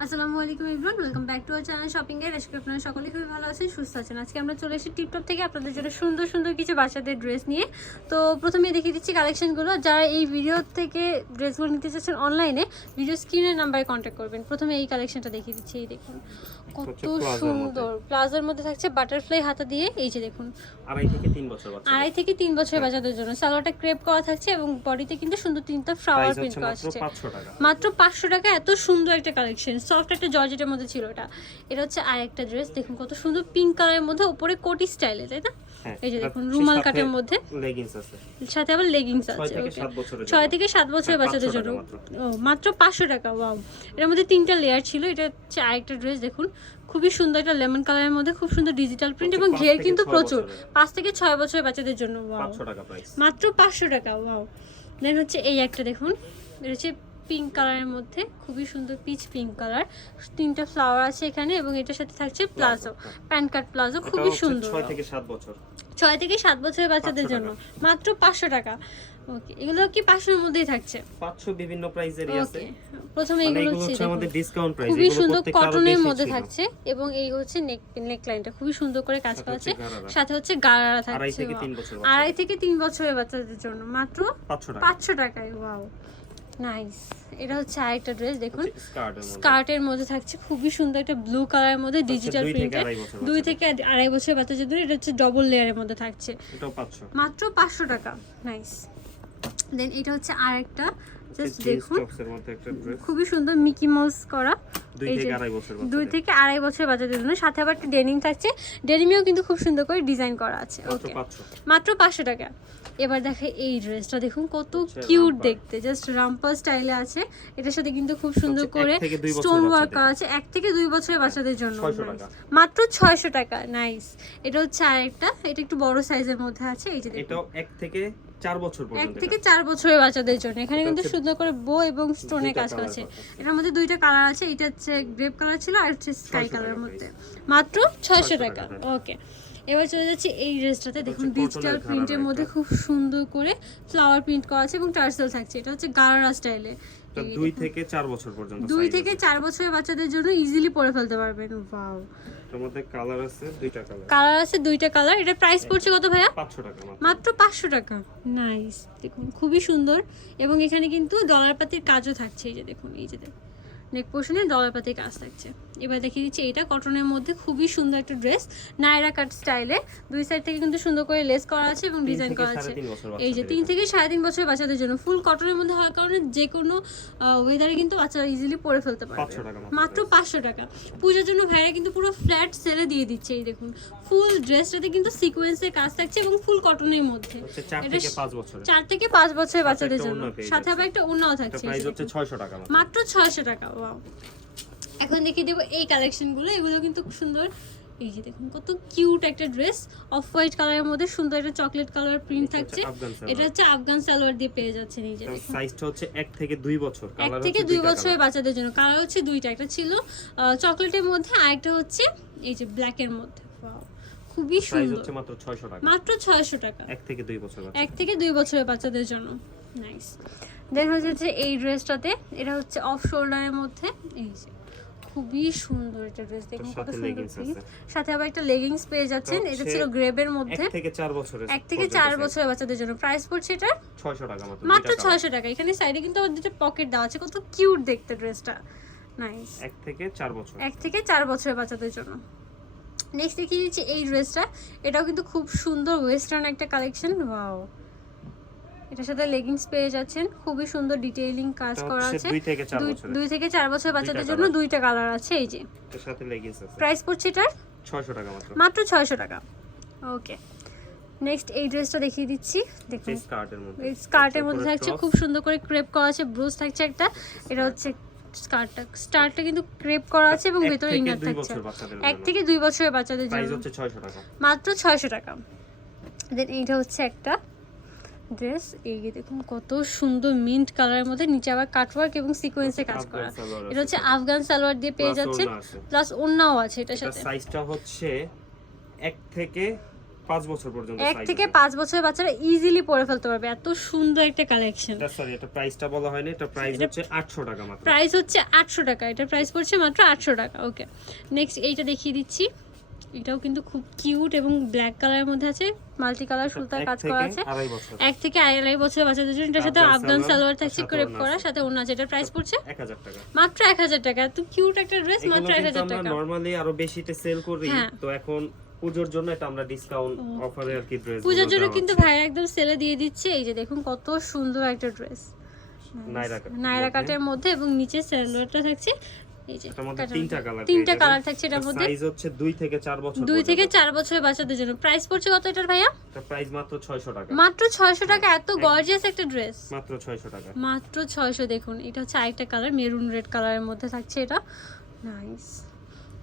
আসসালামু আলাইকুম ইবরান welcome back to our channel shopping এর আজকে আপনারা সকলে খুবই ভালো আছেন সুস্থ আছেন। আজকে আমরা চলে এসেছি টিপটপ থেকে আপনাদের জন্য সুন্দর সুন্দর কিছু বাচ্চাদের ড্রেস নিয়ে। তো প্রথমে দেখিয়ে দিচ্ছি কালেকশনগুলো। যারা এই ভিডিও থেকে ড্রেসগুলো নিতে চাচ্ছেন অনলাইনে ভিডিও স্ক্রিনের নাম্বারে কন্ট্যাক্ট করবেন। প্রথমে এই কালেকশনটা দেখিয়ে দিচ্ছি এই দেখুন। কত। সুন্দর। প্লাজোর মধ্যে থাকছে বাটারফ্লাই হাতা দিয়ে এই যে দেখুন। আড়াই থেকে তিন বছর বাচ্চা আড়াই থেকে তিন বছরের বাচ্চাদের জন্য। সালোয়ারটা ক্রেপ করা থাকছে এবং বডিতে কিন্তু সুন্দর তিনটা ফ্লাওয়ার প্রিন্ট করা টাকা। মাত্র পাঁচশো টাকা এত সুন্দর একটা কালেকশন সফট একটা জর্জেটের মধ্যে ছিল এটা। এটা হচ্ছে আরেকটা ড্রেস দেখুন কত সুন্দর পিঙ্ক কালারের মধ্যে উপরে কোটি স্টাইলে তাই না? হ্যাঁ, এই যে দেখুন রুমাল কাটের মধ্যে। লেগিংস আছে। সাথে আবার লেগিংস আছে ছয় থেকে সাত বছরের হ্যাঁ, বাচ্চাদের জন্য। মাত্র। ও মাত্র পাঁচশো টাকা ওয়াও এর মধ্যে তিনটা লেয়ার ছিল এটা হচ্ছে আরেকটা ড্রেস দেখুন। খুবই সুন্দর একটা লেমন কালারের মধ্যে খুব সুন্দর ডিজিটাল প্রিন্ট এবং ঘের কিন্তু প্রচুর। পাঁচ থেকে ছয় বছরের বাচ্চাদের জন্য ওয়াও মাত্র পাঁচশো টাকা ওয়াও দেন হচ্ছে এই একটা দেখুন। এটা হচ্ছে পিঙ্ক কালারের মধ্যে খুবই সুন্দর পিচ পিঙ্ক কালার তিনটা ফ্লাওয়ার আছে এখানে এবং এটার সাথে থাকছে প্লাজো। প্যান্ট কাট প্লাজো খুবই সুন্দর। ছয় থেকে সাত বছর। ছয় থেকে সাত বছরের বাচ্চাদের জন্য। মাত্র পাঁচশো টাকা। ওকে এগুলো কি পাঁচশোর মধ্যেই থাকছে? পাঁচশো বিভিন্ন প্রাইজেরই আছে। ওকে প্রথমে মানে এগুলো হচ্ছে হচ্ছে আমাদের ডিসকাউন্ট প্রাইস খুবই সুন্দর কটনের মধ্যে থাকছে এবং এই হচ্ছে নেক নেকলাইনটা খুবই সুন্দর করে কাজ সাথে করা আছে। সাথে হচ্ছে গাড়ারা আড়াই থাকছে আড়াই থেকে তিন বছরের বাচ্চাদের জন্য। মাত্র পাঁচশো টাকা। পাঁচশো টাকায় ওয়াও নাইস এটা হচ্ছে আরেকটা ড্রেস দেখুন। স্কার্টের মধ্যে। থাকছে খুবই সুন্দর একটা ব্লু কালারের মধ্যে ডিজিটাল থেকে প্রিন্টের আড়াই বছর দুই থেকে আড়াই বছরের বাচ্চাদের জন্য এটা হচ্ছে ডবল লেয়ারের মধ্যে থাকছে। মাত্র পাঁচশো টাকা। নাইস দেন এটা হচ্ছে আরেকটা জাস্ট দেখুন। খুবই সুন্দর মিকি মাউস করা। দুই থেকে আড়াই বছর বাচ্চাদের। জন্য। সাথে আবার একটা ডেনিম থাকছে। ডেনিমেও কিন্তু খুব সুন্দর করে ডিজাইন করা আছে। ওকে মাত্র পাঁচশো টাকা। এবার দেখে এই ড্রেসটা দেখুন কত কিউট দেখতে। জাস্ট রাম্পার স্টাইলে আছে। এটার সাথে কিন্তু খুব সুন্দর করে স্টোন ওয়ার্ক করা আছে। এক থেকে দুই বছরের বাচ্চাদের জন্য। 600 nice। টাকা। মাত্র ছয়শো টাকা। নাইস এটা হচ্ছে আরেকটা। এটা একটু বড় সাইজের মধ্যে আছে। এই যে এটাও এক থেকে চার বছর এক থেকে চার বছরের বাচ্চাদের জন্য। এখানে কিন্তু সুন্দর করে বো এবং স্টোনে কাজ করা আছে এটার মধ্যে দুইটা কালার আছে এটা হচ্ছে গ্রেপ কালার ছিল আর হচ্ছে স্কাই কালারের মধ্যে। মাত্র ছয়শো টাকা। টাকা, ওকে এবার চলে যাচ্ছি এই ড্রেসটাতে দেখুন ডিজিটাল প্রিন্টের মধ্যে খুব সুন্দর করে ফ্লাওয়ার প্রিন্ট করা আছে এবং টার্সেল থাকছে। এটা হচ্ছে গারারা স্টাইলে দুই থেকে চার বছর পর্যন্ত থেকে বছরের বাচ্চাদের জন্য ইজিলি পরে ফেলতে পারবেন ওয়াও মধ্যে কালার আছে দুইটা কালার কালার আছে দুইটা কালার এটা প্রাইস পড়ছে কত ভাইয়া? টাকা মাত্র। মাত্র পাঁচশো টাকা। নাইস দেখুন খুবই সুন্দর। এবং এখানে কিন্তু ডলার পাতির কাজও থাকছে এই যে দেখুন এই যে দেখুন নেক পোর্শনে ডলার পাতির কাজ থাকছে। এবার দেখিয়ে দিচ্ছি এটা কটনের মধ্যে খুবই সুন্দর একটা ড্রেস নায়রা কাট স্টাইলে দুই সাইড থেকে কিন্তু সুন্দর করে লেস করা আছে এবং ডিজাইন করা আছে। এই যে তিন থেকে সাড়ে তিন বছরের বাচ্চাদের জন্য। ফুল কটনের মধ্যে হওয়ার কারণে যে কোনো ওয়েদারে কিন্তু বাচ্চারা ইজিলি পরে ফেলতে পারবে। 500 টাকা মাত্র। পাঁচশো টাকা। পূজার জন্য ভাইরা কিন্তু পুরো ফ্ল্যাট সেলে দিয়ে দিচ্ছে এই দেখুন। ফুল ড্রেসটাতে কিন্তু সিকোয়েন্সের কাজ থাকছে এবং ফুল কটনের মধ্যে। চার এটা থেকে পাঁচ বছরের। চার থেকে পাঁচ বছরের বাচ্চাদের জন্য। সাথে আবার একটা এটা থাকছে মাত্র। মাত্র ছয়শো টাকা ওয়াও এখন দেখিয়ে দেবো এই কালেকশনগুলো এগুলো কিন্তু সুন্দর। এই যে দেখুন কত কিউট একটা ড্রেস অফ হোয়াইট কালারের মধ্যে সুন্দর একটা চকলেট কালার প্রিন্ট থাকছে। এটা হচ্ছে আফগান সালোয়ার দিয়ে পেয়ে যাচ্ছেন এই যে সাইজটা হচ্ছে এক থেকে দুই বছর। এক থেকে দুই বছরের বাচ্চাদের জন্য। কালার হচ্ছে দুইটা। একটা ছিল চকলেটের মধ্যে আরেকটা হচ্ছে এই যে ব্ল্যাকের মধ্যে। খুবই সুন্দর। হচ্ছে মাত্র ছয়শো টাকা। মাত্র ছয়শো টাকা। এক থেকে দুই বছর এক থেকে দুই বছরের বাচ্চাদের জন্য। নাইস দেন হচ্ছে এই ড্রেসটাতে এটা হচ্ছে অফ শোল্ডারের মধ্যে। এই যে খুবই সুন্দর একটা ড্রেস দেখুন কত সুন্দর সাথে আবার একটা লেগিংস পেয়ে যাচ্ছেন। এটা এটা ছিল গ্রেবের মধ্যে। এক থেকে চার বছরের এক থেকে চার বছরের বাচ্চাদের জন্য। প্রাইস পড়ছে এটা ছয়শো টাকা মাত্র মাত্র টাকা। এখানে সাইডে কিন্তু আবার দুটো পকেট দেওয়া আছে। কত কিউট দেখতে ড্রেসটা নাইস এক থেকে চার বছর। এক থেকে চার বছরের বাচ্চাদের জন্য। নেক্সট দেখিয়ে দিচ্ছি এই ড্রেসটা এটাও কিন্তু খুব সুন্দর ওয়েস্টার্ন একটা কালেকশন ওয়াও এটার সাথে লেগিংস পেয়ে যাচ্ছেন। খুবই সুন্দর ডিটেইলিং কাজ করা আছে। দুই থেকে চার দুই- বছরের। দুই থেকে চার বছরের বাচ্চাদের জন্য দুইটা কালার আছে এই যে। এর সাথে লেগিংস আছে। প্রাইস পড়ছে এটার? ছয়শো টাকা মাত্র। মাত্র ছয়শো টাকা। ওকে নেক্সট এই ড্রেসটা দেখিয়ে দিচ্ছি। দেখুন। স্কার্টের মধ্যে। এই স্কার্টের মধ্যে উপরে থাকছে। খুব সুন্দর করে ক্রেপ করা আছে। ব্রুজ থাকছে একটা। এটা হচ্ছে স্কার্টটা স্টার্টটা কিন্তু ক্রেপ করা আছে এবং ভেতরে ইনার থাকছে। এক থেকে দুই বছরের বাচ্চাদের জন্য। মাত্র ছয়শো টাকা। দেন এইটা হচ্ছে একটা ড্রেস এই যে দেখুন কত সুন্দর মিন্ট কালারের মধ্যে নিচে আবার কাটওয়ার্ক এবং সিকোয়েন্সে কাজ করা। এটা হচ্ছে আফগান সালোয়ার দিয়ে পেয়ে যাচ্ছেন। প্লাস ওড়নাও আছে এটার এটার সাথে। সাইজটা হচ্ছে এক থেকে পাঁচ বছর পর্যন্ত এক থেকে পাঁচ বছরের বাচ্চারা ইজিলি পরে ফেলতে পারবে। এত সুন্দর একটা কালেকশন এটা সরি এটা প্রাইসটা বলা হয়নি এটা প্রাইস এটা- হচ্ছে 800 টাকা মাত্র। প্রাইস হচ্ছে আটশো টাকা এটার প্রাইস পড়ছে মাত্র আটশো টাকা। ওকে নেক্সট এইটা দেখিয়ে দিচ্ছি। এটাও কিন্তু খুব কিউট এবং ব্ল্যাক কালারের মধ্যে আছে মাল্টি কালার সুতার কাজ করা আছে। এক থেকে আড়াই বছরের বাচ্চাদের জন্য এটার সাথে আফগান সালোয়ার, থাকছে ক্রেপ করা সাথে আছে এটার প্রাইস পড়ছে 1000 টাকা। মাত্র এক হাজার টাকা। এত কিউট একটা ড্রেস মাত্র এক হাজার আমরা টাকা। নরমালি আরও বেশিতে সেল করি হ্যাঁ। তো এখন পুজোর জন্য এটা আমরা ডিসকাউন্ট অফারে আর কি ড্রেস পূজার জন্য কিন্তু ভাইয়া একদম সেলে দিয়ে দিচ্ছে এই যে দেখুন কত সুন্দর একটা ড্রেস নাইরা নাইরা কাটের মধ্যে এবং নিচে স্যালোয়ারটা থাকছে এই যে তিনটা কালার তিনটা কালার থাকছে এটার মধ্যে। সাইজ হচ্ছে 2 থেকে 4 বছর দুই থেকে পর্যন্ত। চার বছরের বাচ্চাদের জন্য। প্রাইস পড়ছে কত এটার ভাইয়া? এটা প্রাইস মাত্র 600 টাকা। মাত্র ছয়শো টাকা এত গর্জিয়াস একটা ড্রেস মাত্র 600 টাকা। মাত্র ছয়শো দেখুন এটা হচ্ছে আরেকটা কালার মেরুন রেড কালারের মধ্যে থাকছে এটা। নাইস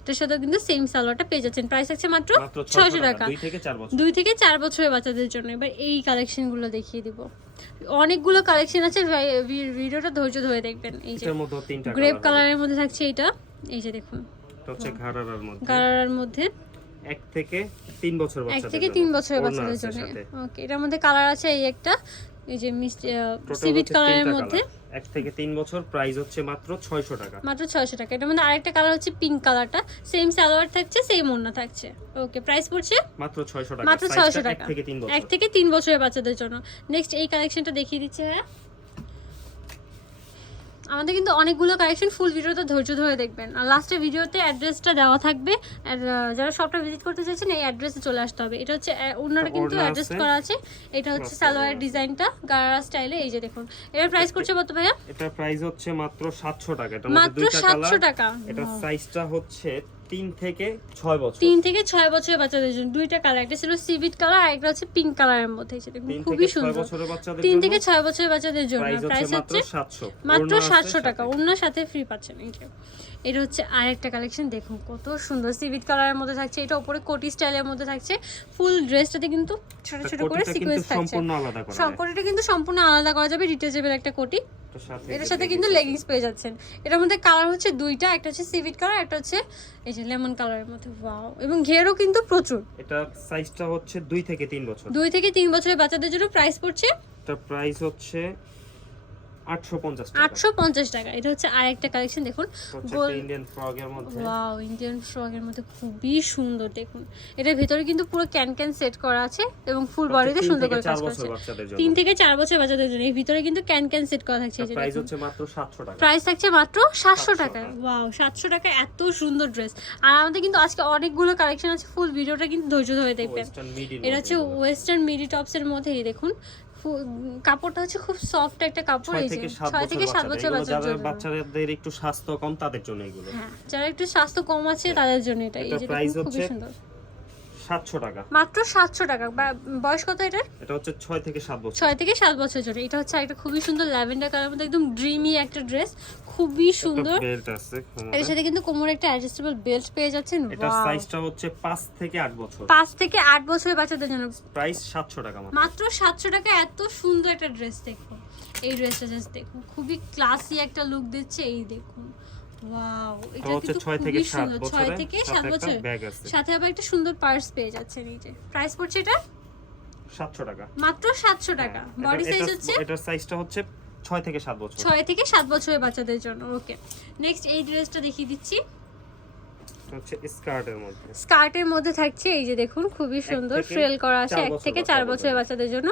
এটার সাথে কিন্তু সেম সালোয়ারটা পেয়ে যাচ্ছেন। প্রাইস আছে মাত্র মাত্র 600 টাকা। টাকা। 2 থেকে 4 বছর। দুই থেকে চার বছরের বাচ্চাদের জন্য। এবার এই কালেকশনগুলো দেখিয়ে দিব। অনেকগুলো কালেকশন আছে ভিডিওটা ধৈর্য ধরে দেখবেন। এই যে এটার মধ্যে তিনটা গ্রেপ কালারের মধ্যে থাকছে এটা এই যে দেখুন। হচ্ছে ঘাড়ার মধ্যে। কালারের মধ্যে। এক থেকে তিন বছর এক থেকে তিন বছরের বাচ্চা বাচ্চাদের আছে জন্য। ওকে এটার মধ্যে কালার আছে এই একটা। এই যে মিষ্টি সিভিট কালারের মধ্যে। এক থেকে তিন বছর প্রাইস হচ্ছে মাত্র 600 টাকা। মাত্র ছয়শো টাকা। এটার মধ্যে আরেকটা কালার হচ্ছে পিঙ্ক কালারটা সেম সালোয়ার থাকছে সেম ওড়না থাকছে। ওকে প্রাইস পড়ছে মাত্র 600 টাকা। মাত্র ছয়শো টা 600 এক টাকা। থেকে তিন বছর। এক থেকে তিন বছরের বাচ্চাদের জন্য। নেক্সট এই কালেকশনটা দেখিয়ে দিচ্ছে হ্যাঁ আমাদের কিন্তু অনেকগুলো কালেকশন ফুল ভিডিওতে ধৈর্য ধরে দেখবেন। আর লাস্টের ভিডিওতে অ্যাড্রেসটা দেওয়া থাকবে। আর যারা শপটা ভিজিট করতে চাইছেন এই অ্যাড্রেসে চলে আসতে হবে। এটা হচ্ছে অন্যটা কিন্তু অ্যাডজাস্ট অ্যাড্রেস করা আছে। এটা হচ্ছে সালোয়ার। ডিজাইনটা গারা স্টাইলে এই যে দেখুন। এর প্রাইস করছে কত ভাইয়া? এটা প্রাইস হচ্ছে মাত্র 700 টাকা। এটা মাত্র দুইটা সাতশো কালার টাকা। এটা সাইজটা হচ্ছে 3 থেকে 6 বছর। তিন থেকে ছয় বছরের বাচ্চাদের জন্য। দুইটা কালার একটা ছিল সিভিট কালার আর একটা হচ্ছে পিঙ্ক কালারের মধ্যে। 3 খুবই সুন্দর। তিন থেকে ছয় বছরের বাচ্চাদের জন্য। প্রাইস হচ্ছে মাত্র হচ্ছে 700 মাত্র ওড়না আছে সাতশো টাকা। অন্য সাথে ফ্রি পাচ্ছেন এটা হচ্ছে আরেকটা কালেকশন দেখুন কত সুন্দর সিভিট কালারের মধ্যে থাকছে। এটা উপরে কোটি স্টাইলের মধ্যে থাকছে। ফুল ড্রেসটাতে কিন্তু ছোট ছোট করে সিকোয়েন্স থাকছে। সম্পূর্ণ আলাদা করা সব কোটিটা কিন্তু সম্পূর্ণ আলাদা করা যাবে রিটেজেবল একটা কোটি। এটার সাথে কিন্তু লেগিংস পেয়ে যাচ্ছেন। এটার মধ্যে কালার হচ্ছে দুইটা একটা হচ্ছে সিভিট কালার একটা হচ্ছে এই যে লেমন কালারের মধ্যে ওয়াও এবং ঘেরও কিন্তু প্রচুর। এটা সাইজটা হচ্ছে 2 থেকে 3 বছর। দুই থেকে তিন বছরের বাচ্চাদের জন্য প্রাইস পড়ছে তার প্রাইস হচ্ছে 850 টাকা। এটা হচ্ছে আরেকটা কালেকশন দেখুন। ইন্ডিয়ান ফ্রগের মধ্যে। ওয়াও ইন্ডিয়ান ফ্রকের মধ্যে খুবই সুন্দর দেখুন। এটার ভেতরে কিন্তু পুরো ক্যান ক্যান সেট করা আছে এবং ফুল বডিতে সুন্দর করে কাজ থেকে চার বছর বাচ্চাদের জন্য। এর ভিতরে কিন্তু ক্যান ক্যান সেট করা থাকছে। প্রাইস হচ্ছে মাত্র 700 টাকা। প্রাইস থাকছে মাত্র সাতশো 700 টাকা। ওয়াও সাতশো টাকা এত সুন্দর ড্রেস আর আমাদের কিন্তু আজকে অনেকগুলো কালেকশন আছে। ফুল ভিডিওটা কিন্তু ধৈর্য ধরে দেখবেন। এটা হচ্ছে ওয়েস্টার্ন মিডি টপস এর মধ্যে দেখুন। কাপড়টা হচ্ছে খুব সফট একটা কাপড় 6 এই যে থেকে 7 ছয় থেকে সাত বছর বাচ্চাদের একটু স্বাস্থ্য কম তাদের জন্য এগুলো। হ্যাঁ যারা একটু স্বাস্থ্য কম আছে তাদের জন্য এটা। এই যে খুব খুবই সুন্দর। 700 টাকা। মাত্র সাতশো টাকা। বয়স কত এটার? এটা হচ্ছে 6 থেকে 7 বছর। ছয় থেকে সাত বছর জন্য এটা হচ্ছে একটা খুবই সুন্দর ল্যাভেন্ডার কালার মধ্যে একদম ড্রিমি একটা ড্রেস খুবই সুন্দর। বেল্ট আছে এর সাথে কিন্তু কোমরে একটা অ্যাডজাস্টেবল বেল্ট পেয়ে যাচ্ছেন। এটা সাইজটা হচ্ছে 5 থেকে 8 বছর। পাঁচ থেকে আট বছরের বাচ্চাদের জন্য। প্রাইস 700 টাকা মাত্র। মাত্র সাতশো টাকা। এত সুন্দর একটা ড্রেস দেখুন এই ড্রেসটা জাস্ট দেখুন। খুবই ক্লাসি একটা লুক দিচ্ছে। এই দেখুন। ওয়াও এটা কিন্তু 6 থেকে খুবই 7 সুন্দর ছয় থেকে সাথে সাত বছর। ব্যাগ আছে। সাথে আবার একটা সুন্দর পার্স পেয়ে যাচ্ছেন এই যে। প্রাইস পড়ছে এটা? 700 টাকা। মাত্র সাতশো টাকা। হ্যাঁ, বডি সাইজ হচ্ছে? এটার সাইজটা হচ্ছে 6 থেকে 7 বছর। ছয় থেকে সাত বছরের বাচ্চাদের জন্য। ওকে নেক্সট এই ড্রেসটা দেখিয়ে দিচ্ছি। হচ্ছে স্কার্টের মধ্যে। স্কার্টের মধ্যে থাকছে এই যে দেখুন খুবই সুন্দর। ফ্রেল করা আছে এক থেকে চার বছরের বাচ্চাদের জন্য।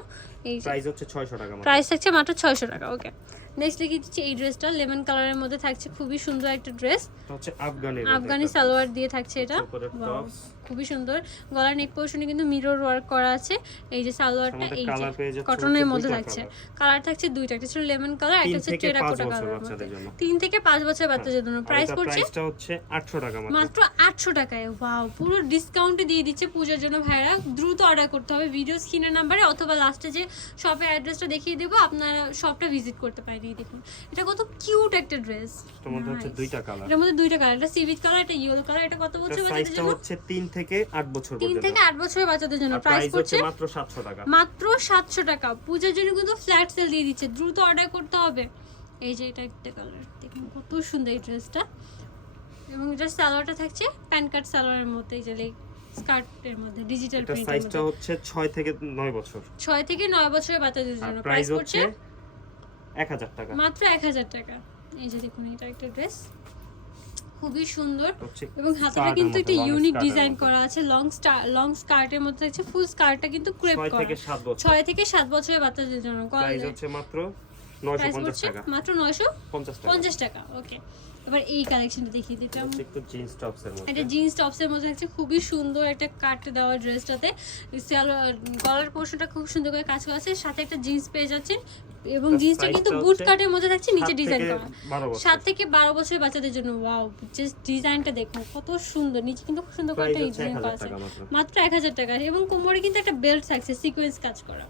এই প্রাইস হচ্ছে 600 টাকা প্রাইস থাকছে মাত্র ছয়শো টাকা ওকে নেক্সট দেখিয়ে দিচ্ছি এই ড্রেসটা লেমন কালারের মধ্যে থাকছে খুবই সুন্দর একটা ড্রেস আফগানি সালোয়ার দিয়ে থাকছে এটা। খুবই সুন্দর। গলার নেক পোর্শনে কিন্তু মিরর ওয়ার্ক করা আছে। এই যে সালোয়ারটা এই যে কটনের মধ্যে থাকছে কালার থাকছে দুইটা একটা ছিল লেমন কালার একটা হচ্ছে টেরাকোটা কালার তিন থেকে পাঁচ বছর বাচ্চাদের জন্য। প্রাইস পড়ছে প্রাইসটা হচ্ছে 800 টাকা মাত্র। মাত্র আটশো টাকায়। ওয়াও পুরো ডিসকাউন্টে দিয়ে দিচ্ছে পূজার জন্য ভাইরা। দ্রুত অর্ডার করতে হবে। ভিডিও স্ক্রিনের নাম্বারে অথবা লাস্টে যে শপের অ্যাড্রেসটা দেখিয়ে দেবো। আপনারা শপটা ভিজিট করতে পারেন। এই দেখুন এটা কত কিউট একটা ড্রেস এটার মধ্যে হচ্ছে দুইটা কালার এটার মধ্যে দুইটা কালার একটা সিভিট কালার একটা ইয়েলো কালার এটা কত বছর বাচ্চাদের জন্য? হচ্ছে 3 থেকে 8 বছর তিন পর্যন্ত। থেকে আট বছরের বাচ্চাদের জন্য প্রাইস হচ্ছে মাত্র 700 টাকা। মাত্র সাতশো টাকা। পূজার জন্য কিন্তু ফ্ল্যাট সেল দিয়ে দিচ্ছে। দ্রুত অর্ডার করতে হবে। এই যে এটা একটা কালার দেখুন কত সুন্দর এই ড্রেসটা এবং এটার সালোয়ারটা থাকছে প্যান কার্ড সালোয়ারের মধ্যে এই যে স্কার্টের মধ্যে ডিজিটাল এটা প্রিন্টের সাইজটা হচ্ছে 6 থেকে 9 বছর। ছয় থেকে নয় বছরের বাচ্চাদের জন্য প্রাইস হচ্ছে পড়ছে 1000 টাকা। মাত্র এক হাজার টাকা। এই যে দেখুন এটা একটা ড্রেস খুবই সুন্দর। এবং হাতাটা কিন্তু একটা ইউনিক ডিজাইন করা আছে। লং স্টার লং স্কার্টের মধ্যে আছে ফুল স্কার্টটা কিন্তু ক্রেপ 6 করা। থেকে 7 ছয় থেকে সাত বছরের বাচ্চাদের জন্য প্রাইস হচ্ছে মাত্র 950 টাকা। মাত্র নয়শো? 50 টাকা। পঞ্চাশ টাকা ওকে। এবার এই কালেকশনটা দেখিয়ে দিতাম হচ্ছে একটু জিন্স টপস এর মধ্যে। এটা জিন্স টপসের মধ্যে আছে খুবই সুন্দর একটা কাট দেওয়া ড্রেসটাতে গলার পোর্শনটা খুব সুন্দর করে কাজ করা আছে। সাথে একটা জিন্স পেয়ে যাচ্ছেন। এবং জিন্সটা কিন্তু বুট কাটের মধ্যে থাকছে নিচে ডিজাইন করা। সাত থেকে বারো বছরের বাচ্চাদের জন্য ওয়াও জাস্ট ডিজাইনটা দেখুন কত সুন্দর। নিচে কিন্তু খুব সুন্দর করে একটা ডিজাইন করা আছে। মাত্র। এক হাজার টাকা। এবং কোমরে কিন্তু একটা বেল্ট থাকছে সিকোয়েন্স কাজ করা।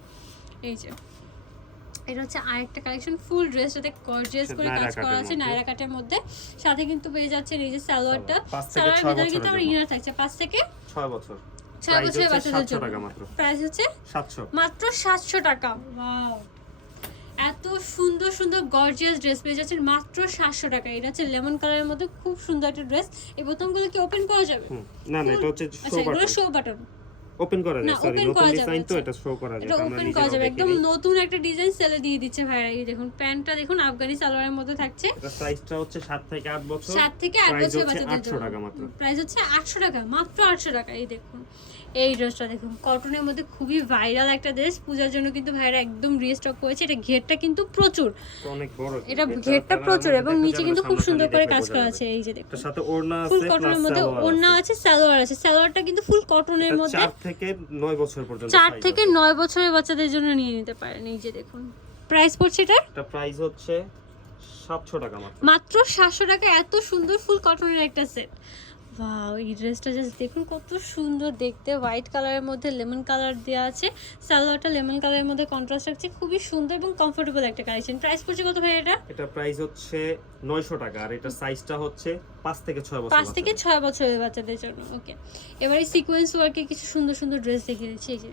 এই যে। এটা হচ্ছে আরেকটা কালেকশন ফুল ড্রেস ড্রেসটাতে গর্জিয়াস করে কাজ করা আছে নায়রা কাটের মধ্যে। সাথে কিন্তু পেয়ে যাচ্ছে এই যে সালোয়ারটা। সালোয়ারের ভিতরে কিন্তু জন্য। ইনার থাকছে। পাঁচ থেকে 6 বছর। ছয় বছরের বাচ্চাদের জন্য। প্রাইস হচ্ছে 700 মাত্র সাতশো টাকা। ওয়াও এত সুন্দর সুন্দর গর্জিয়াস ড্রেস পেয়ে যাচ্ছেন মাত্র সাতশো টাকা। এটা হচ্ছে লেমন কালারের মধ্যে খুব সুন্দর একটা ড্রেস এই বোতামগুলো কি ওপেন করা যাবে? না না এটা হচ্ছে আচ্ছা শো শো বাটন ওপেন করা যায় সরি নতুন ডিজাইন তো। এটা শো করা যায় এটা ওপেন করা যাবে। একদম নতুন একটা ডিজাইন সেলে দিয়ে দিচ্ছে ভাইরা এই দেখুন প্যান্টটা দেখুন আফগানি সালোয়ারের মধ্যে থাকছে। এটা সাইজটা হচ্ছে 7 থেকে 8 বছর 7 থেকে 8 বছর বাচ্চাদের বাচ্চাদের 800 জন্য টাকা মাত্র। প্রাইস হচ্ছে আটশো টাকা মাত্র আটশো টাকা এই দেখুন। এই ড্রেসটা দেখুন। কটনের মধ্যে খুবই ভাইরাল একটা ড্রেস পূজার জন্য কিন্তু ভাইরা একদম রিস্টক করেছে। এটা ঘেরটা কিন্তু প্রচুর। অনেক বড় এটা এটা ঘেরটা প্রচুর এবং নিচে কিন্তু খুব সুন্দর করে কাজ করা আছে। এই যে দেখুন। সাথে ওড়না ফুল কটনের মধ্যে ওড়না আছে। সালোয়ার আছে। সালোয়ারটা কিন্তু ফুল কটনের মধ্যে 4 থেকে 9 বছর পর্যন্ত চার থেকে আছে। নয় বছরের বাচ্চাদের জন্য নিয়ে নিতে পারেন। এই যে দেখুন। প্রাইস পড়ছে এটার? এটা প্রাইস হচ্ছে 700 টাকা মাত্র। মাত্র সাতশো টাকা। এত সুন্দর ফুল কটনের একটা সেট ওয়াও এই ড্রেসটা জাস্ট দেখুন কত সুন্দর দেখতে। হোয়াইট কালারের মধ্যে লেমন কালার দেওয়া আছে। সালোয়ারটা লেমন কালারের মধ্যে কন্ট্রাস্ট রাখছে। খুবই সুন্দর এবং কমফোর্টেবল একটা কালেকশন প্রাইস পড়ছে কত ভাই এটা? এটা প্রাইস হচ্ছে 900 টাকা আর এটা সাইজটা হচ্ছে 5 থেকে 6 বছর পাঁচ থেকে বাচ্চাদের। ছয় বছরের বাচ্চাদের জন্য ওকে এবার এই সিকোয়েন্স ওয়ার্কে কিছু সুন্দর সুন্দর ড্রেস দেখিয়ে দিচ্ছি এই যে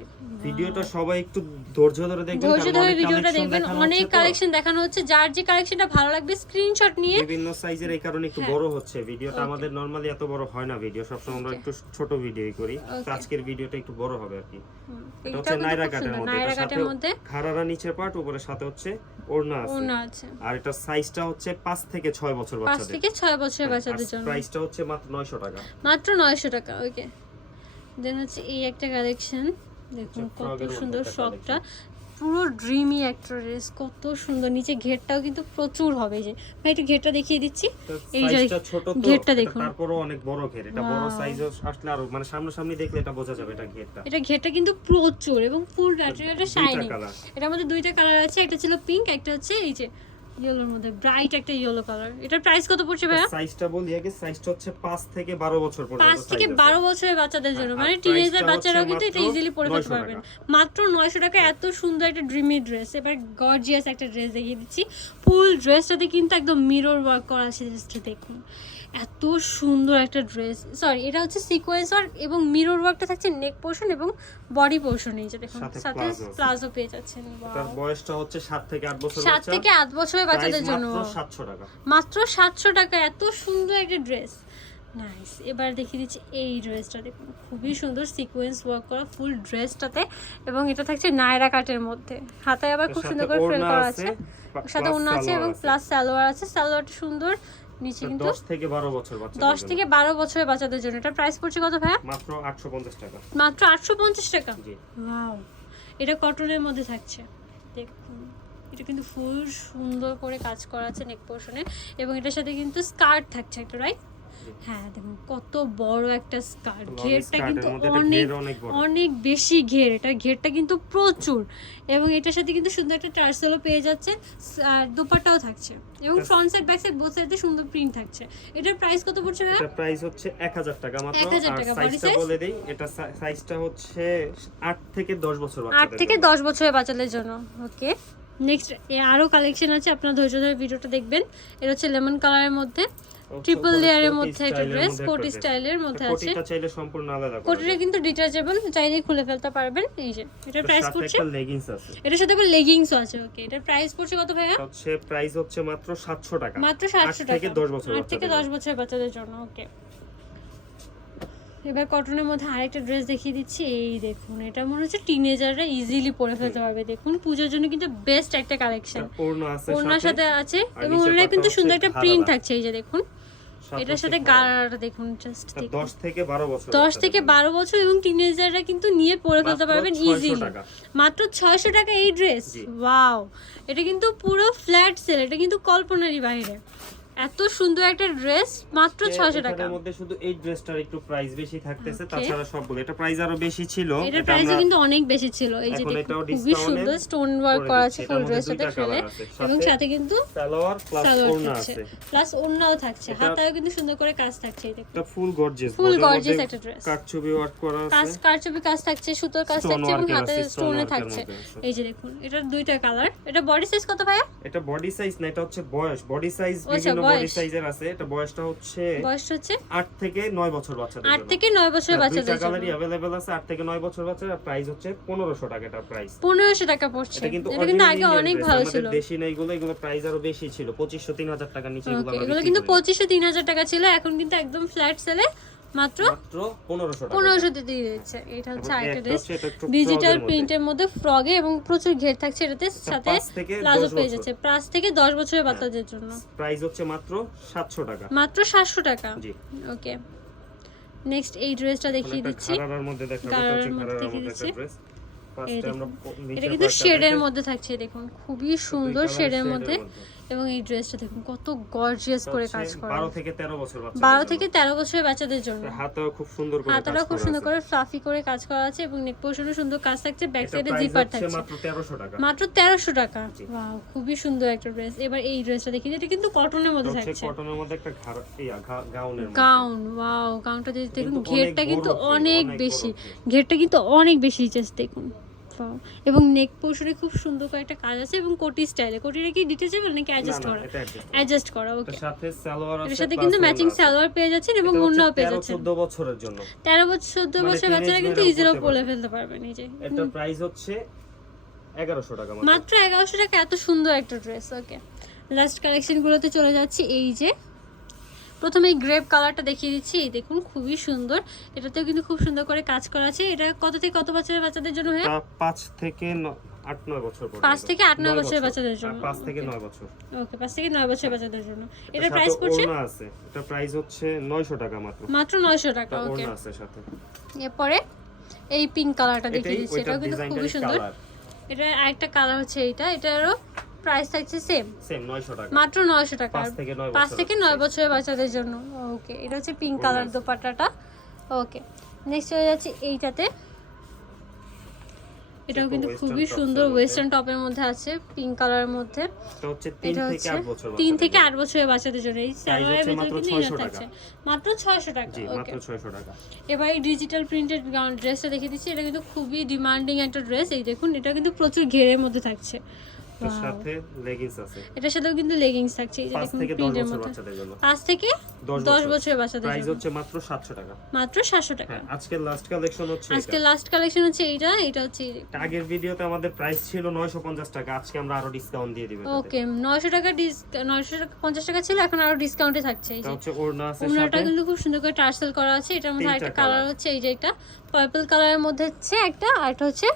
ভিডিওটা সবাই একটু ধৈর্য ধরে দেখবেন ধৈর্য ধরে ভিডিওটা দেখবেন। অনেক কালেকশন দেখানো হচ্ছে। যার যে কালেকশনটা ভালো লাগবে স্ক্রিনশট নিয়ে বিভিন্ন সাইজের এই কারণে একটু হ্যাঁ। বড় হচ্ছে। ভিডিওটা আমাদের নরমালি এত বড় হয় না ভিডিও সবসময় আমরা একটু ছোট ভিডিওই করি। আজকের ভিডিওটা একটু বড় হবে আর কি। এটা হচ্ছে নাইরা কাটের মধ্যে নাইরা কাটের সাথে মধ্যে। খাড়ারা নিচের পার্ট উপরে সাথে হচ্ছে ওড়না আছে। ওনা আছে। আর এটা সাইজটা হচ্ছে 5 থেকে 6 বছর বাচ্চাদের। থেকে ছয় বছরের বাচ্চাদের জন্য। প্রাইসটা হচ্ছে মাত্র 900 টাকা। মাত্র নয়শো টাকা ওকে দেন হচ্ছে এই একটা কালেকশন দেখুন কত সুন্দর ফ্রকটা পুরো ড্রিমি একটা ড্রেস কত সুন্দর। নিচে ঘেরটাও কিন্তু প্রচুর হবে যে। ভাই একটু ঘেরটা দেখিয়ে দিচ্ছি। এই যে ছোট ঘেরটা দেখুন। তারপরও অনেক বড় ঘের। এটা বড় সাইজ আসলে আর মানে সামনাসামনি দেখলে এটা বোঝা যাবে এটা ঘেরটা। এটা ঘেরটা কিন্তু প্রচুর এবং ফুল ম্যাটেরিয়ালটা শাইনিং এটা মধ্যে দুইটা কালার আছে একটা ছিল পিঙ্ক একটা হচ্ছে এই যে ইয়েলোর মধ্যে ব্রাইট একটা ইয়েলো কালার এটার প্রাইস কত পড়ছে ভাইয়া? সাইজটা বলি আগে সাইজটা হচ্ছে 5 থেকে 12 বছর পর্যন্ত পাঁচ থেকে size আছে। বারো বছরের বাচ্চাদের জন্য। হ্যাঁ, মানে টিনেজার বাচ্চারাও কিন্তু এটা ইজিলি পরে ফেলতে পারবেন মাত্র নয়শো টাকা এত সুন্দর একটা ড্রিমি ড্রেস এবার গর্জিয়াস একটা ড্রেস দেখিয়ে দিচ্ছি। ফুল ড্রেসটাতে কিন্তু একদম মিরর ওয়ার্ক করা আছে ড্রেসটা দেখুন। এত সুন্দর একটা ড্রেস সরি এটা হচ্ছে সিকোয়েন্স ওয়ার্ক এবং মিরর ওয়ার্কটা থাকছে নেক পোর্শন এবং বডি পোর্শন এই যে দেখুন। সাথে। প্লাজো পেয়ে যাচ্ছেন। তার বয়সটা হচ্ছে 7 থেকে 8 বছর সাত থেকে আট বছরের বাচ্চাদের জন্য। মাত্র 700 টাকা। মাত্র সাতশো টাকা এত সুন্দর একটা ড্রেস নাইস এবার দেখিয়ে দিচ্ছি এই ড্রেসটা দেখুন খুবই সুন্দর সিকোয়েন্স ওয়ার্ক করা ফুল ড্রেসটাতে এবং এটা থাকছে নায়রা কাটের মধ্যে। হাতায় আবার খুব সুন্দর করে ফ্রেল করা আছে, সাথে অন্য আছে এবং প্লাস সালোয়ার আছে। সালোয়ারটা সুন্দর। নিচে কিন্তু 10 থেকে 12 বছর বাচ্চা দশ থেকে বারো বছরের বাচ্চাদের জন্য। এটা প্রাইস পড়ছে কত ভাইয়া? মাত্র 850 টাকা। মাত্র আটশো পঞ্চাশ টাকা? জি। ওয়াও এটা কটনের মধ্যে থাকছে। দেখুন এটা কিন্তু ফুল সুন্দর করে কাজ করা আছে নেক পোর্শনে এবং এটার সাথে কিন্তু স্কার্ট থাকছে একটা রাইট হ্যাঁ দেখুন কত বড় একটা স্কার্ট ঘেরটা কিন্তু অনেক অনেক বেশি ঘের এটা ঘেরটা কিন্তু প্রচুর এবং এটার সাথে কিন্তু সুন্দর একটা টার্সেলও পেয়ে যাচ্ছে আর দুপাট্টাও থাকছে এবং front side back side both সাইডে সুন্দর প্রিন্ট থাকছে। এটার প্রাইস কত পড়ছে ভাইয়া? এটা প্রাইস হচ্ছে 1000 টাকা মাত্র। 1000 টাকা, সাইজটা বলে দেই এটা সাইজটা হচ্ছে 8 থেকে 10 বছর আট বাচ্চাদের থেকে জন্য। দশ বছরের বাচ্চাদের জন্য ওকে নেক্সট আরও কালেকশন আছে আপনারা ধৈর্য ধরে ভিডিওটা দেখবেন। এটা হচ্ছে লেমন কালারের মধ্যে ট্রিপল কোটি লেয়ারের মধ্যে একটা ড্রেস কোটি স্টাইলের মধ্যে আছে। কোটিটা চাইলে সম্পূর্ণ আলাদা কোটিটা কিন্তু ডিটাচেবল চাইলেই খুলে ফেলতে পারবেন। এই যে এটা প্রাইস পড়ছে। লেগিংস আছে। এটার সাথে আবার লেগিংসও আছে ওকে এটার প্রাইস পড়ছে কত ভাইয়া? এটা হচ্ছে প্রাইস হচ্ছে মাত্র 700 টাকা। মাত্র আট সাতশো টাকা। থেকে 10 বছর থেকে বাচ্চাদের দশ জন্য। বছরের বাচ্চাদের জন্য ওকে এবার কটনের মধ্যে আরেকটা ড্রেস দেখিয়ে দিচ্ছি। এই দেখুন এটা মনে হচ্ছে টিনেজাররা ইজিলি পরে ফেলতে পারবে। দেখুন পূজার জন্য কিন্তু বেস্ট একটা কালেকশন ওনার সাথে। আছে এবং ওনার কিন্তু সুন্দর একটা প্রিন্ট থাকছে এই যে দেখুন। এটার সাথে গাড়াটা দেখুন জাস্ট এটা 10 থেকে 12 বছর দশ বাচ্চাদের থেকে জন্য। বারো বছর এবং টিনেজাররা কিন্তু নিয়ে পরে ফেলতে পারবেন ইজিলি মাত্র ছয়শো টাকা এই ড্রেস ওয়াও এটা কিন্তু পুরো ফ্ল্যাট সেল এটা কিন্তু কল্পনারই বাইরে। এত সুন্দর একটা ড্রেস মাত্র এ- ছয়শো এখানের টাকা। মধ্যে শুধু এই ড্রেসটার একটু প্রাইস বেশি থাকতেছে তাছাড়া সবগুলো এটা প্রাইস আরও বেশি ছিল এটা প্রাইসও আমরা কিন্তু অনেক বেশি ছিল। এই যে খুবই সুন্দর স্টোন ওয়ার্ক করে আছে ফুল ড্রেসটাতে দুইটা ফেলে এবং সাথে কিন্তু সালোয়ার প্লাস ওড়না আছে। প্লাস ওড়নাও থাকছে। এটা- হাতাও কিন্তু সুন্দর করে কাজ থাকছে এই দেখুন। এটা ফুল গর্জিয়াস ফুল gorgeous একটা dress। কাটছবি ওয়ার্ক করা আছে। কাজ কারচুপি কাজ থাকছে সুতোর কাজ থাকছে এবং work-এর হাতে আছে, stone স্টোনে থাকছে। এই যে দেখুন এটার দুইটা কালার এটা বডি সাইজ কত ভাইয়া? এটা বডি সাইজ না এটা হচ্ছে বয়স। বডি সাইজ আচ্ছা, বিভিন্ন বডি বয়স। সাইজের আছে এটা বয়সটা হচ্ছে বয়স হচ্ছে 8 থেকে 9 বছর বাচ্চাদের আট জন্য থেকে নয় বছরের হ্যাঁ, দুইটা বাচ্চাদের কালারই জন্য अवेलेबल আছে 8 থেকে 9 বছর বাচ্চার প্রাইস হচ্ছে 1500 টাকা এটা প্রাইস পনেরোশো টাকা পড়ছে এটা কিন্তু এটা কিন্তু original আগে Indian অনেক dress, ভালো আমাদের ছিল দেশি না এগুলো এগুলো প্রাইস আরো বেশি ছিল 2500 3000 টাকার নিচে এগুলো ওকে আমরা এগুলো বিক্রি কিন্তু করি না। পঁচিশশো তিন হাজার টাকা ছিল এখন কিন্তু একদম ফ্ল্যাট সেলে মাত্র মাত্র 1500 টাকা। পনেরোশো দিয়ে দিচ্ছে এটা হচ্ছে আরেকটা ড্রেস ডিজিটাল প্রিন্টের মধ্যে। ফ্রগে এবং প্রচুর ঘের থাকছে। এটাতে সাথে প্লাজো পেয়ে যাচ্ছে। পাঁচ থেকে দশ বছরের বাচ্চাদের জন্য। প্রাইস হচ্ছে মাত্র 700 টাকা। মাত্র সাতশো টাকা। ওকে। নেক্সট এই ড্রেসটা দেখিয়ে দিচ্ছি। ঘাড়ার মধ্যে দেখিয়ে দিচ্ছি। এটা কিন্তু শেডের মধ্যে থাকছে দেখুন। খুবই সুন্দর শেডের মধ্যে। এবং এই ড্রেসটা দেখুন কত গর্জিয়াস করে কাজ করা। 12 থেকে 13 বছর বাচ্চা বারো থেকে তেরো বছরের বাচ্চাদের জন্য। হাতাও খুব সুন্দর করে হাতাটা খুব সুন্দর করে ফ্লাফি করে কাজ করা আছে এবং নেক পোর্শনে সুন্দর কাজ থাকছে ব্যাক সাইডে জিপার থাকছে। মাত্র 1300 টাকা। মাত্র তেরোশো টাকা। জি। ওয়াও খুবই সুন্দর একটা ড্রেস এবার এই ড্রেসটা দেখি এটা কিন্তু কটনের মধ্যে থাকছে। কটনের মধ্যে একটা গাউনের মধ্যে। গাউন ওয়াও গাউনটা যদি দেখুন ঘেরটা কিন্তু অনেক অনেক বেশি। ঘেরটা কিন্তু অনেক বেশি জাস্ট দেখুন। Wow. এবং নেক পোর্শনে খুব সুন্দর করে একটা কাজ আছে এবং কোটি স্টাইলে কোটিটা কি ডিটেচেবল নাকি অ্যাডজাস্ট করা? এটা। অ্যাডজাস্ট করা ওকে সাথে সালোয়ার আছে এর সাথে কিন্তু ম্যাচিং সালোয়ার পেয়ে যাচ্ছেন এবং এটা ওড়নাও পেয়ে যাচ্ছেন। 14 বছরের জন্য। তেরো বছর চোদ্দ মানে বছর বাচ্চারা কিন্তু ইজিরো পরে। ফেলতে পারবে নিজে। এটার প্রাইস হচ্ছে 1100 টাকা মাত্র। মাত্র এগারোশো টাকা এত সুন্দর একটা ড্রেস ওকে লাস্ট কালেকশনগুলোতে চলে যাচ্ছি এই যে প্রথমে এই গ্রেপ কালারটা দেখিয়ে দিচ্ছি। দেখুন খুবই সুন্দর। এটাতেও কিন্তু খুব সুন্দর করে কাজ করা আছে। এটা কত থেকে কত বছরের বাচ্চাদের জন্য হয়? 5 থেকে 8 9 বছর পর্যন্ত। পাঁচ থেকে আট নয় নয় বছরের বাচ্চাদের জন্য। 5 থেকে. 9 বছর। ওকে পাঁচ থেকে নয় বছরের বাচ্চাদের জন্য। এটার প্রাইস পড়ছে? আছে। এটা প্রাইস হচ্ছে 900 টাকা মাত্র। মাত্র নয়শো টাকা ওকে সাথে। এরপরে এই পিঙ্ক কালারটা দেখিয়ে দিচ্ছি। এটাও কিন্তু খুবই সুন্দর। এটার আরেকটা কালার হচ্ছে এইটা। এটারও প্রাইস থাকছে সেম সেম 900 টাকা। মাত্র নয়শো টাকা। 5 থেকে 9 পাঁচ বছর থেকে নয় বছরের বাচ্চাদের জন্য। ওকে এটা হচ্ছে পিঙ্ক কালার দোপাট্টাটা। ওকে নেক্সট চলে যাচ্ছে এইটাতে। এটাও কিন্তু খুবই সুন্দর ওয়েস্টার্ন টপের মধ্যে আছে পিঙ্ক কালারের মধ্যে। এটা হচ্ছে 3 থেকে 8 বছর তিন থেকে। আট বছরের বাচ্চাদের জন্য। এই সালোয়ারের ভিতরে মাত্র কিন্তু 600 ইনার টাকা। থাকছে। মাত্র ছয়শো টাকা। জি ওকে মাত্র 600 টাকা। এবার এই ডিজিটাল প্রিন্টেড ড্রেসটা দেখিয়ে দিচ্ছি। এটা কিন্তু খুবই ডিমান্ডিং একটা ড্রেস এই দেখুন এটা কিন্তু প্রচুর ঘেরের মধ্যে থাকছে। সাথে লেগিংস আছে। এটার সাথেও কিন্তু লেগিংস থাকছে এই যে দেখুন প্রিন্টের বছর মধ্যে পাঁচ থেকে 10 দশ বছরের। বাচ্চাদের প্রাইস হচ্ছে মাত্র 700 টাকা। মাত্র সাতশো টাকা। হ্যাঁ লাস্ট কালেকশন হচ্ছে আজকে লাস্ট কালেকশন হচ্ছে এইটা এটা হচ্ছে আগের ভিডিওতে আমাদের প্রাইস ছিল 950 টাকা আজকে আমরা আরও ডিসকাউন্ট দিয়ে দিব ওকে নয়শো টাকা নয়শো টাকা পঞ্চাশ টাকা ছিল এখন আরও ডিসকাউন্টে থাকছে এই এটা যে হচ্ছে ওড়না আছে ওনাটা কিন্তু খুব সুন্দর করে টার্সেল করা আছে এটার মধ্যে একটা কালার হচ্ছে এই যে একটা পার্পল কালারের মধ্যে হচ্ছে একটা আর একটা হচ্ছে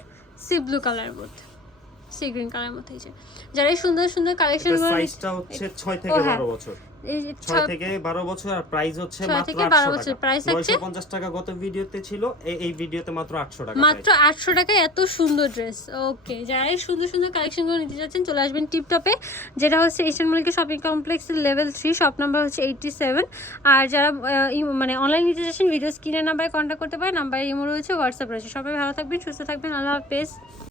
সি ব্লু কালারের মধ্যে। সি গ্রিন কালারের মধ্যে এই যে। যারা এই সুন্দর সুন্দর কালেকশন সাইজটা হচ্ছে 6 থেকে হ্যাঁ। 12 বছর। এই 6 থেকে 12 বছর আর প্রাইস হচ্ছে মাত্র থেকে 800 12 টাকা। বছর, price হচ্ছে? 950 টাকা গত ভিডিওতে ছিল এই ভিডিওতে মাত্র 800 টাকা মাত্র আটশো টাকায় এত সুন্দর ড্রেস ওকে যারা এই সুন্দর সুন্দর কালেকশনগুলো নিতে যাচ্ছেন চলে আসবেন টিপটপে যেটা হচ্ছে এশিয়ান মলিকা শপিং কমপ্লেক্সের লেভেল থ্রি শপ নাম্বার হচ্ছে এইটটি সেভেন আর যারা মানে অনলাইন নিতে যাচ্ছেন ভিডিও স্ক্রিনের নাম্বারে কন্ট্যাক্ট করতে পারেন নাম্বারে ইমো রয়েছে হোয়াটসঅ্যাপ রয়েছে। সবাই ভালো থাকবেন সুস্থ থাকবেন আল্লাহ হাফেজ।